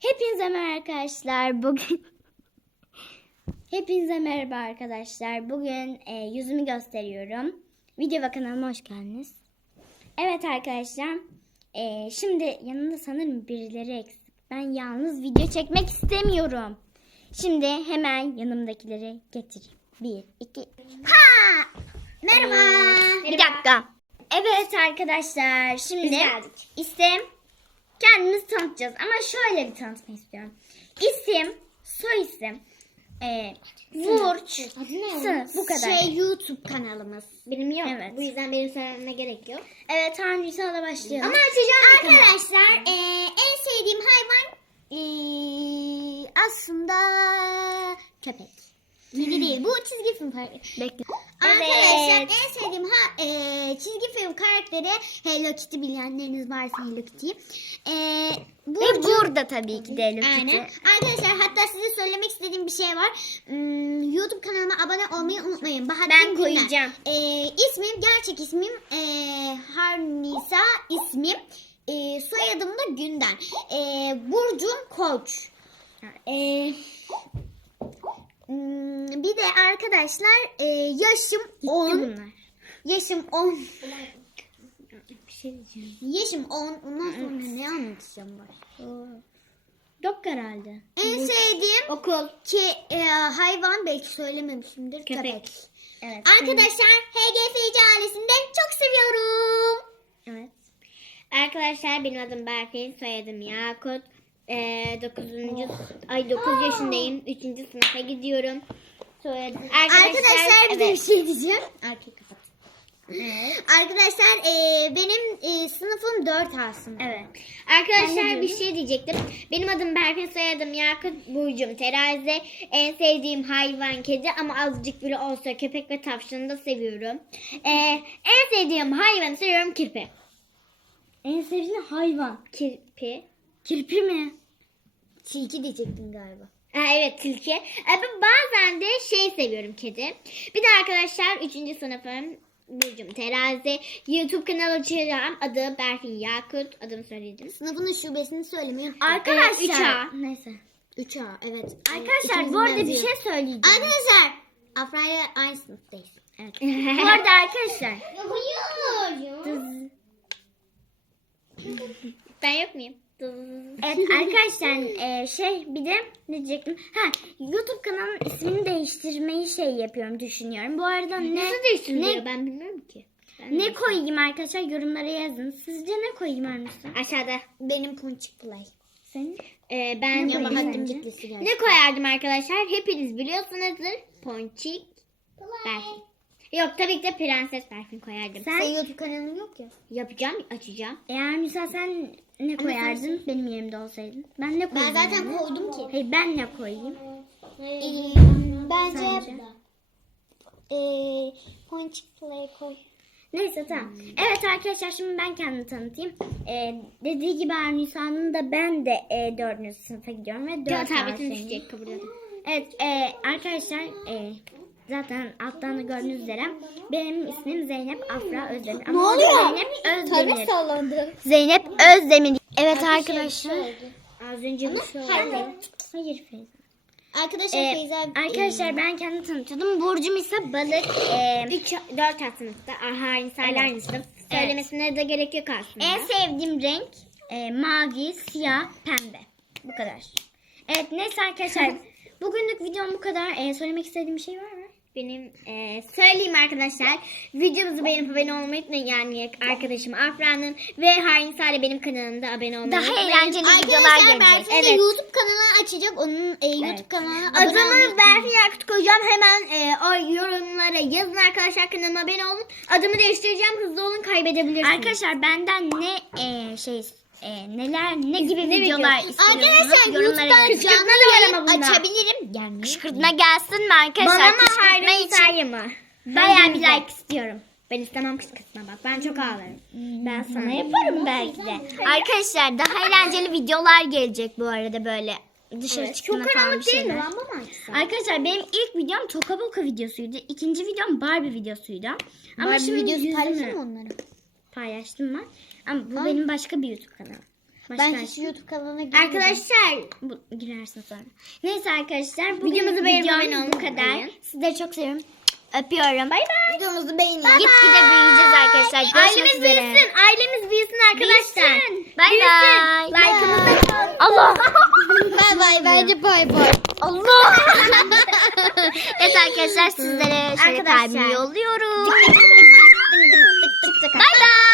Hepinize merhaba arkadaşlar. Bugün Hepinize merhaba arkadaşlar. Bugün e, yüzümü gösteriyorum. Video ve kanalıma hoş geldiniz. Evet arkadaşlar. e, şimdi yanında sanırım birileri eksik. Ben yalnız video çekmek istemiyorum. Şimdi hemen yanımdakileri getireyim. Bir, iki. Ha! Merhaba. Bir dakika. Evet arkadaşlar. Şimdi Biz geldik. isim kendimizi tanıtacağız ama şöyle bir tanıtmak istiyorum. İsim, soy isim, e, burç, sınıf bu kadar. Şey YouTube kanalımız. Benim yok. Evet. Bu yüzden benim söylememe gerek yok. Evet tamam Nisa'la başlayalım. Ama açacağım Arkadaşlar eee, en sevdiğim hayvan eee, aslında köpek. Kedi değil. Bu çizgi film karakteri. Bekle. Arkadaşlar Evet. en sevdiğim ha, eee, çizgi film karakteri Hello Kitty bilenleriniz varsa Hello Kitty. Eee Ve Burcu burada tabii ki de Hello Aynen. Kitty. Arkadaşlar hatta size söylemek istediğim bir şey var. Hmm, YouTube kanalıma abone olmayı unutmayın. Bahattin Ben koyacağım. Ee, ismim gerçek ismim ee, Harnisa ismim. Ee, soyadım da Günden. Ee, Burcum Koç. Hmm, bir de arkadaşlar ee, yaşım 10. bunlar. Yaşım 10. Bir şey diyeceğim. Yaşım 10. Ondan sonra ne anlatacağım var? Yok herhalde. En sevdiğim Okul. ki e, hayvan belki söylememişimdir. Köpek. Köpek. Evet. Arkadaşlar HGFC ailesinde çok seviyorum. Evet. Arkadaşlar benim adım Berfin, soyadım Yakut. Ee, 9. ay 9 yaşındayım. 3. sınıfa gidiyorum. Soyadım Arkadaşlar, bir de bir evet. şey diyeceğim. Erkek kapat. Evet. Arkadaşlar e, benim e, sınıfım 4 aslında. Evet. Arkadaşlar bir şey diyecektim. Benim adım Berfin, soyadım Yakut, burcum terazi. En sevdiğim hayvan kedi ama azıcık bile olsa köpek ve tavşanı da seviyorum. Ee, en sevdiğim hayvanı seviyorum kirpi. En sevdiğin hayvan. Kirpi. Kirpi mi? Tilki diyecektin galiba. Ha, evet tilki. Ee, ben bazen de şey seviyorum kedi. Bir de arkadaşlar 3. sınıfım. Burcum Terazi. YouTube kanalı açacağım. Adı Berfin Yakut. Adımı söyledim. Sınıfının şubesini söylemeyi unuttum. Arkadaşlar. üç A. Neyse. 3A evet. Arkadaşlar bu arada bir şey söyleyeceğim. Arkadaşlar Afra ile aynı sınıftayız. bu arada arkadaşlar. Ya hayır. Ben yok muyum? Evet arkadaşlar e, şey bir de ne diyecektim? Ha YouTube kanalının ismini değiştirmeyi şey yapıyorum düşünüyorum. Bu arada ne Nasıl değiştiriliyor ne, ben bilmiyorum ki. Ben ne koyayım arkadaşlar yorumlara yazın. Sizce ne koyayım Arnisa? Aşağıda. Benim Ponçik Play. Senin? Ee, ben Ne geldi. ne koyardım arkadaşlar? Hepiniz biliyorsunuzdur. Ponçik Berfin. Yok tabii ki de Prenses Berfin koyardım. Sen? Senin YouTube kanalın yok ya. Yapacağım, açacağım. E, Arnisa sen ne koyardın benim yerimde olsaydın? Ben ne Ben koyayım? zaten yani? koydum ki. Hayır ben ne koyayım? Ee, bence Sence? ee, Ponçik Play koy. Neyse tamam. Evet arkadaşlar şimdi ben kendimi tanıtayım. Ee, dediği gibi Arnisa'nın da ben de e, 4. sınıfa gidiyorum ve 4 Dört tabletin kabul edin. Evet e, arkadaşlar e, zaten alttan da gördüğünüz üzere benim ismim Zeynep Afra Özdemir. Ama Ne oluyor? Zeynep Özdemir. sallandı. Zeynep Özdemir. Evet arkadaşlar. Az önce bir şey oldu. Hayır Feyza. Arkadaşlar Ee, Feyza arkadaşlar ben kendimi tanıtıyordum. Burcum ise balık. E, 3 4 alt sınıfta. Aha insanlar Evet. aynı sınıf. Söylemesine de gerek yok aslında. En sevdiğim renk e, mavi, siyah, pembe. Bu kadar. Evet neyse arkadaşlar. Bugünlük videom bu kadar. E, söylemek istediğim bir şey var mı? Benim e, söyleyeyim arkadaşlar. Videomuzu beğenip abone olmayı unutmayın. Yani arkadaşım Afra'nın ve Hain Sare benim kanalımda abone olmayı Daha unutmayın. eğlenceli videolar Arkadaşlar gelecek. Berfin de Evet. YouTube kanalı açacak. Onun e, YouTube kanalına abone olmayı Adımı Berfin Yakut koyacağım. Hemen e, o yorumlara yazın arkadaşlar kanalıma abone olun. Adımı değiştireceğim. Hızlı olun kaybedebilirsiniz. Arkadaşlar benden ne e, şey e, neler ne gibi ne videolar istiyorsunuz? Arkadaşlar yorumlara yazın. canlı yayın açabilirim. Gelmiyor. Kışkırtma gelsin mi arkadaşlar? Bana Kışkırtma için mı? bayağı bir like istiyorum. Ben istemem kışkırtma bak. Ben çok ağlarım. Ben sana yaparım belki de. Arkadaşlar daha eğlenceli videolar gelecek bu arada böyle. Dışarı Evet, çıkma falan bir değil mi? şeyler. Mı açsam? Arkadaşlar benim ilk videom Toka Boka videosuydu. İkinci videom Barbie videosuydu. Ama Barbie şimdi videosu paylaşır mı onları? Paylaştım ben. Ama bu benim başka bir YouTube kanalım. Başka Ben hiç YouTube kanalına girmedim. Arkadaşlar Bu, girersin sonra. Neyse arkadaşlar bugün Videomuzu beğenmeyi bu kadar. Sizleri çok seviyorum. Öpüyorum. Bay bay. videomuzu beğenin. Gitgide büyüyeceğiz arkadaşlar. Görüşmek ailemiz üzere. büyüsün. Ailemiz büyüsün arkadaşlar. Büyüsün. Bay bay. Like'ımızı. Allah. Bay bay bence bay bay. Allah. evet arkadaşlar sizlere şöyle kalbimi yolluyorum. じゃあバイバイ。